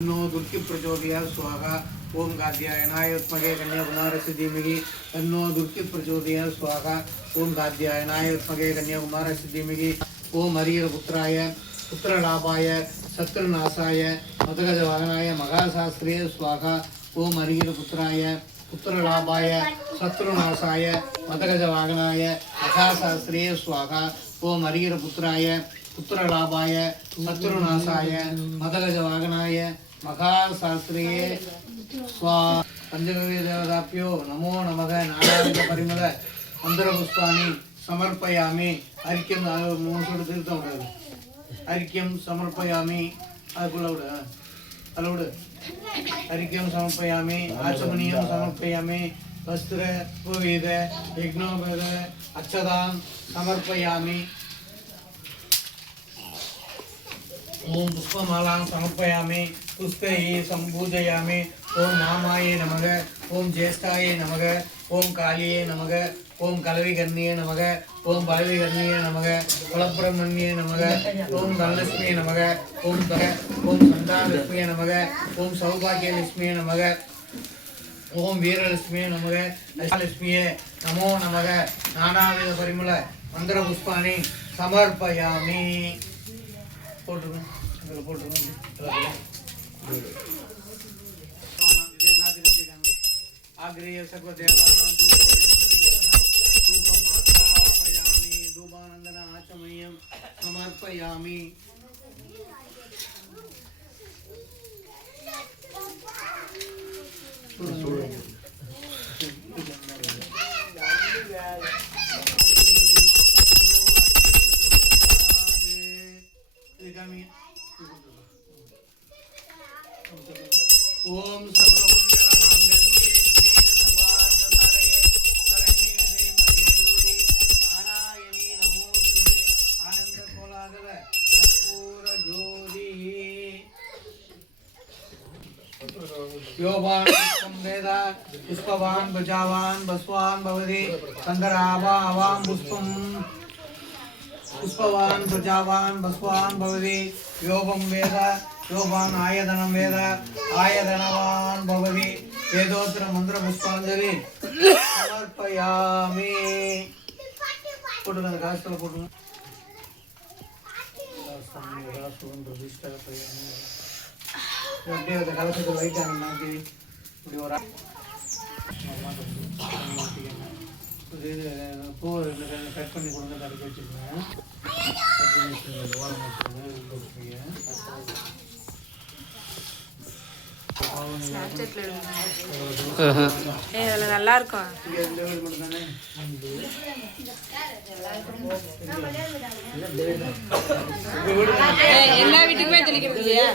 no दुर्ति प्रचोदयात् स्वाहा ओम गाद्यायनाय विद्महे कन्याकुमारस्य धीमहि तन्नो दुर्ति प्रचोदयात् स्वाहा ओम गाद्यायनाय विद्महे कन्याकुमारस्य धीमहि ओम हरिहरपुत्राय पुत्रलाभाय शत्रुनाशाय मदगजवाहनाय महाशास्त्रे स्वाहा ओम हरिहरपुत्राय पुत्रलाभाय शत्रुनाशाय मदगजवाहनाय महाशास्त्रे स्वाहा ओम हरिहरपुत्राय पुत्रलाभाय शत्रुनाशाय मदगजवाहनाय महाशास्त्रीये स्वा पंचगव्यदेवताभ्यो नमो नमः नानाविध परिमल मंत्रपुष्पाणि समर्पयामि अर्घ्यं मूणु तीर्थम अर्घ्यं समर्पयामि अलवड अर्घ्यं समर्पयामि आचमनीयं समर्पयामि वस्त्र उपवेद यज्ञोपवेद अक्षतां समर्पयामि ओम पुष्पमालां समर्पयामि पुष्पै संपूजयामि ओम नामाय नमः ओम ज्येष्ठाय नमः ओम कालिये नमः ओम कलविकर्ण्ये नमः ओम बलविकर्ण्ये नमः कुलब्रह्मण्ये नमः ओम धनलक्ष्मी नमः ओम संतानलक्ष्मी नमः ओम सौभाग्यलक्ष्मी नमः ओम वीरलक्ष्मी नमः लक्ष्मीये नमो नमः नानाविध परिमल मंत्रपुष्पाणि समर्पयामि आग्रेय सर्वदेवानां धूपम् आस्थापयामि धूपानन्दन आचमनीयं समर्पयामि ओम सर्वमंगल मांगल्ये शिवे सर्वार्थसाधके शरण्ये त्र्यंबके नारायणी नमोस्तुते आनंद कोलाहल कर्पूर ज्योति योवान पुष्पं वेद पुष्पवान बजावान बसवान भवति संगरावा आवाम पुष्पं पुष्पवान प्रजावान बसवान भवति योगं वेद योगान आयतनं वेद आयतनवान भवति वेदोत्तर मंत्र पुष्पांजलि समर्पयामि போடுங்க காசுல போடுங்க ராசுவன் ரெஜிஸ்டர் பண்ணி அப்படியே அந்த கலசத்தை லைட் ஆன் மாத்தி இப்படி ஒரு இது பூ கட் பண்ணி கொடுங்க தடுக்க வச்சுக்கோங்க நல்லா இருக்கும் எல்லா வீட்டுக்குமே தெளிக்கிறது இல்லையா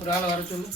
ஒரு ஆளை வர சொல்லு